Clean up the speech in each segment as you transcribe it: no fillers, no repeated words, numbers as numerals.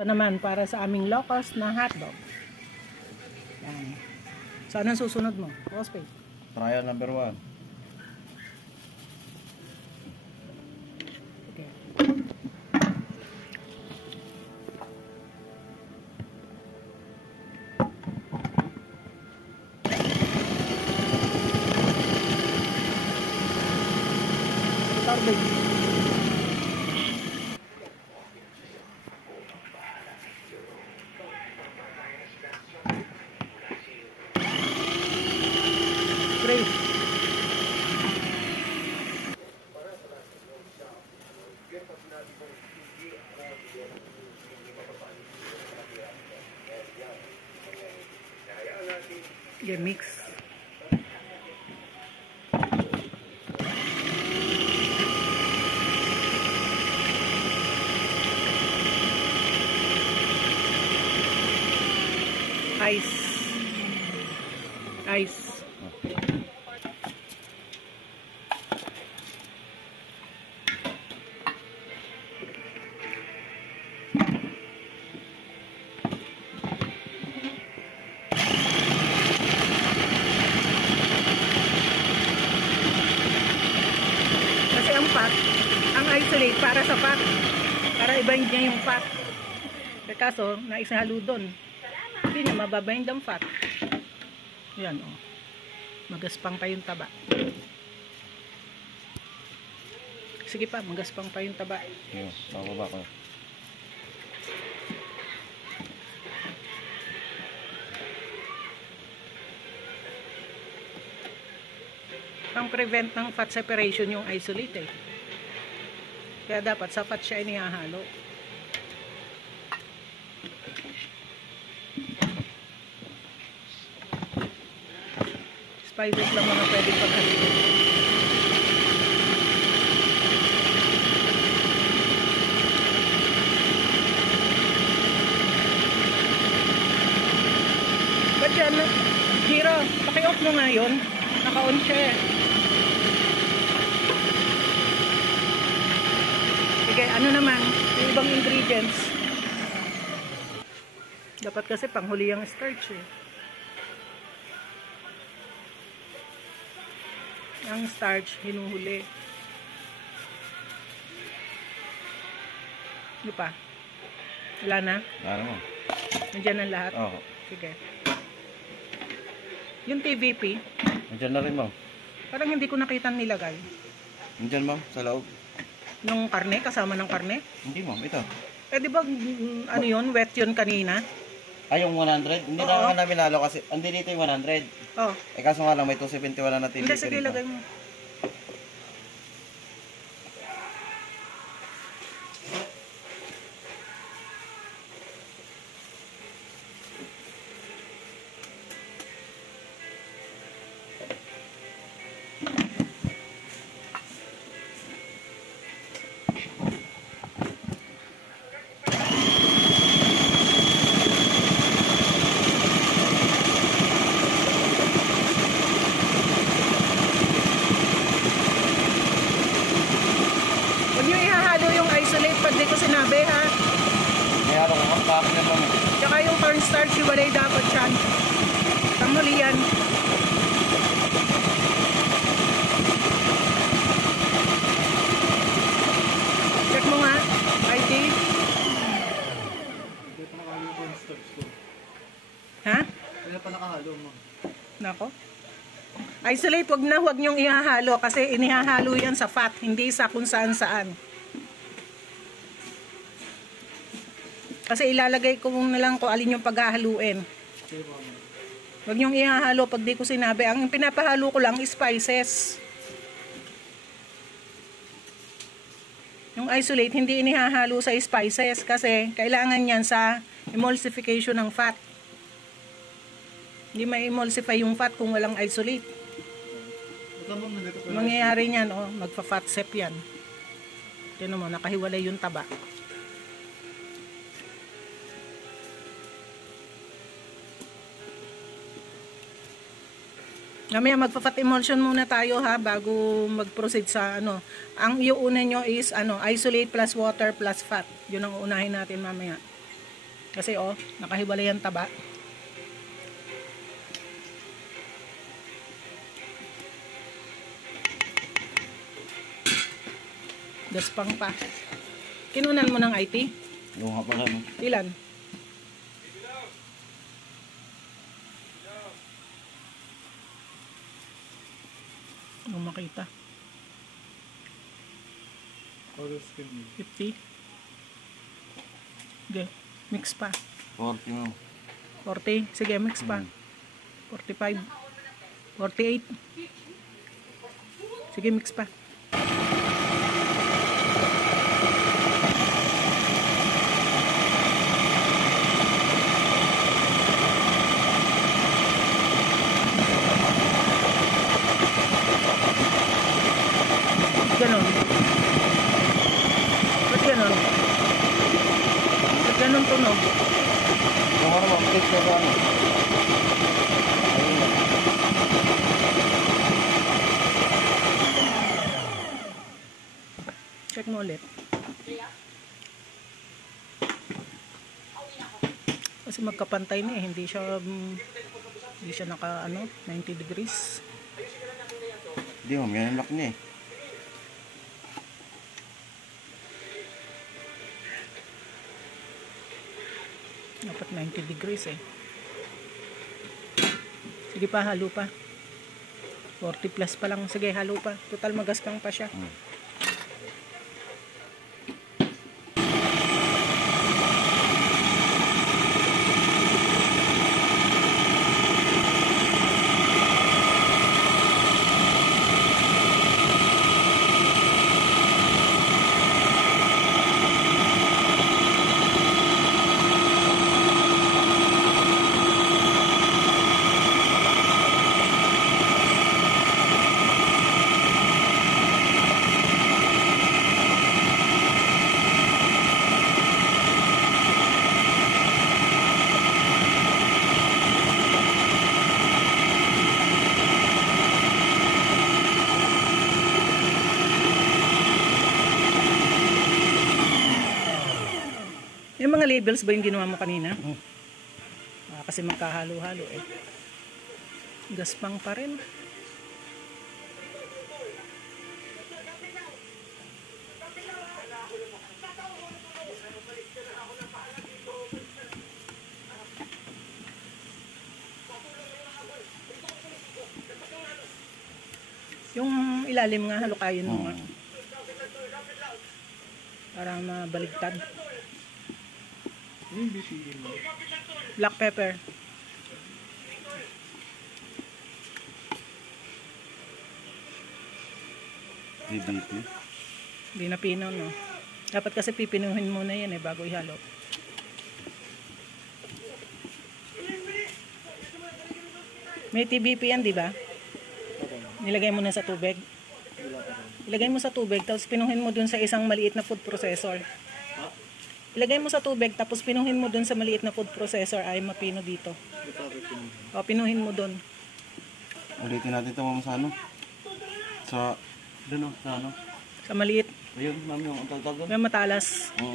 Ito naman para sa aming low-cost na hotdog. Yan. So, anong susunod mo? Rospe. Trial number 1. Okay. Sorbet. Great. Yeah, mix. Ice. Kasi ang fat, ang isolate para sa fat. Para ibahin niya yung fat. Kaso, naisahalo doon. Hindi niya mababind ang fat. Yan, oh. Magaspang pa yung taba. Sige pa, magaspang pa yung taba. Yes, bababa ko. Pang-prevent ng fat separation yung isolate, eh. Kaya dapat sa fat siya inihahalo. Spices lang mga pwedeng paghalito. Ba't yan? Hiro, paki-off mo nga yun. Naka-on siya, eh. Sige, ano naman? Yung ibang ingredients. Dapat kasi panghuli ang starch, eh. Ang starch, hinuhuli. Ano pa? Wala na? Ano mo? Nandiyan ang lahat? Oo. Sige. Yung TVP, Nandiyan na rin, ma'am. parang hindi ko nakita nilagay. Nandiyan, ma'am, sa loob. Nung karne, kasama ng karne. Hindi, ma'am, ito. Eh, di ba, ano yun, wet yun kanina? Ay, yung 100? Hindi na namin lalo kasi, andi dito yung 100. Oh. Eh, kaso nga lang, may 271 na TV. Hindi, sige, lagay mo. Huwag nyo ihahalo yung isolate pag di ko sinabi, ha? May araw ko, bakit na lang. Tsaka yung cornstarch, iwalay dapat yan. Panghuli yan. Check mo nga, ID. Hindi pa nakahalo yung cornstarch ko. Ha? Hindi pa nakahalo, ma'am. Nako. Isolate, wag nyong ihahalo kasi inihahalo yan sa fat, hindi sa kung saan-saan. Kasi ilalagay ko na lang kung alin yung paghahaluin. Wag nyong ihahalo pag di ko sinabi. Ang pinapahalo ko lang is spices. Yung isolate, hindi inihahalo sa spices kasi kailangan yan sa emulsification ng fat. Hindi may emulsify yung fat kung walang isolate. Mangyayari niyan, oh, magfa-fat sep yan. Tignan mo, nakahiwalay yung taba. Mamaya magpa-fat emulsion muna tayo, ha, bago mag-proceed sa ano. Ang iuuna nyo is ano, isolate plus water plus fat. Yun ang uunahin natin mamaya. Kasi oh, nakahiwalay ang taba. Gaspang pa. Kinunan mo ng IT? Oo nga pala, no? Ilan? Kung makita. 50. Sige, mix pa. 40 mo. 40. Sige, mix pa. 45. 48. Sige, mix pa. Ganon. Ba't ganon? Ba't ganon tunog? Yung ano, mabilis na ba ano? Ayun na. Check mo ulit. Kasi magkapantay na eh. Hindi siya naka ano, 90 degrees. Hindi mo, ganyan lock niya eh. Dapat 90 degrees eh. Sige pa, halo pa. 40 plus pa lang. Sige, halo pa. Total magaspang pa siya. Yung mga labels ba yung ginawa mo kanina? Kasi magkahalo-halo eh. Gaspang pa rin. Yung ilalim nga, halukayin mo nga. Para mabaligtad. Black pepper. DBP. Hindi na pino, no? Dapat kasi pipinuhin muna yan eh, bago ihalo. May TBP yan, di ba? Nilagay mo na sa tubig. Ilagay mo sa tubig, tapos pinuhin mo dun sa isang maliit na food processor. Ilagay mo sa tubig, tapos pinuhin mo dun sa maliit na food processor, ay mapino dito. O, pinuhin mo dun. Ulitin natin ito mama sa ano? Sa, dun o, sa ano? Sa maliit. Ayun, mami, yung tagtag doon. May matalas. Oo.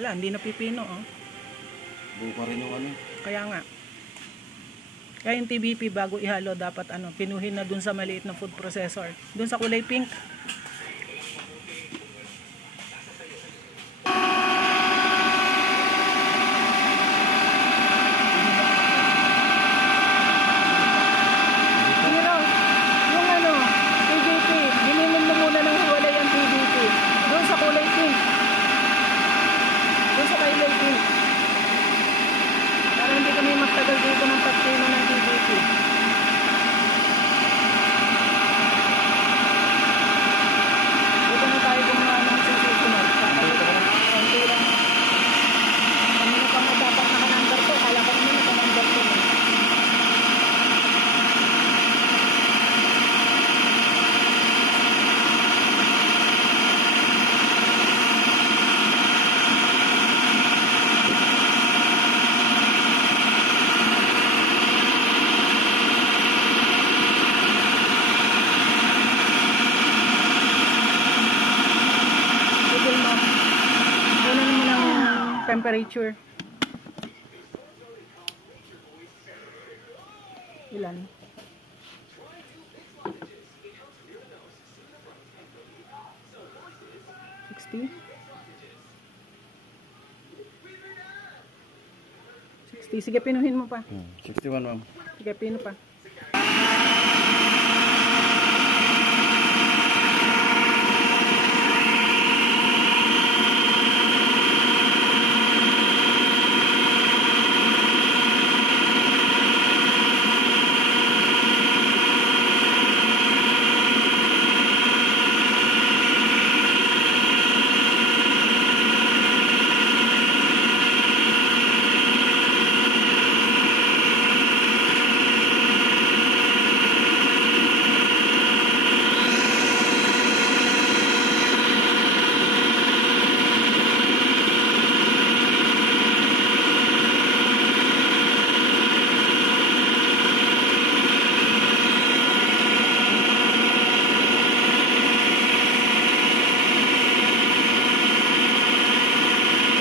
Wala, hindi na pipino, oh. Buo pa rin yung ano. Kaya nga. Kaya yung TBP bago ihalo, dapat ano, pinuhin na dun sa maliit na food processor. Dun sa kulay pink. Tagal dito ng pagpino ng TBP. temperature. Ilan? 60? 60. Sige, pinuhin mo pa. 61, ma'am. Sige, pino pa.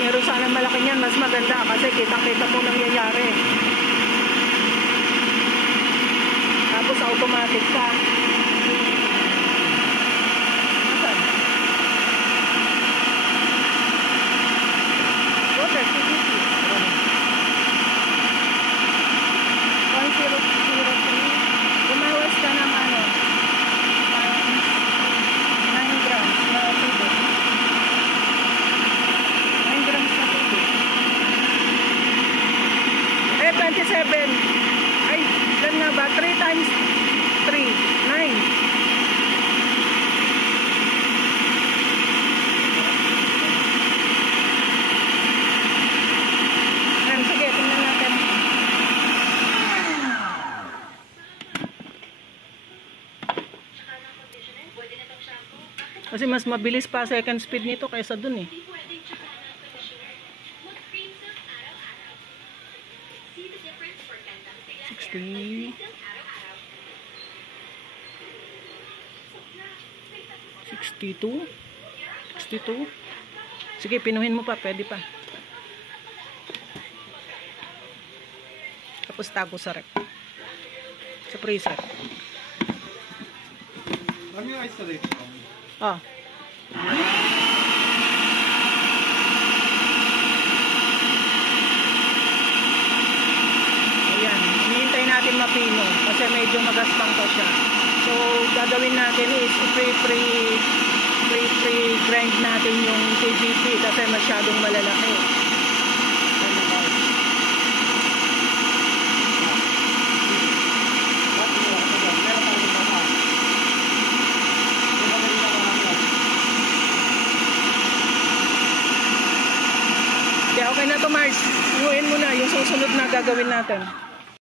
Meron sana malaki niyan, mas maganda kasi kitang-kita po nangyayari. Tapos automatic ka. Nasaan? Water, CCTV. 1003. Bumawas ka ng ano? 9 grams na tubig. 27. Ay, ilan na ba? 3 times 3. 9. Ayan, sige, tingnan natin. Kasi mas mabilis pa second speed nito kaysa dun eh. 60. 62. 62. Sige, pinuhin mo pa, pwede pa. Tapos tago sa rep. Sa freezer. Ano yung isolate? Oh. Natin mapino kasi medyo magaspang pa siya. So, gagawin natin is pre-grind natin yung TGP kasi masyadong malalaki. Okay na to, Mars. Inuin mo na yung susunod na gagawin natin.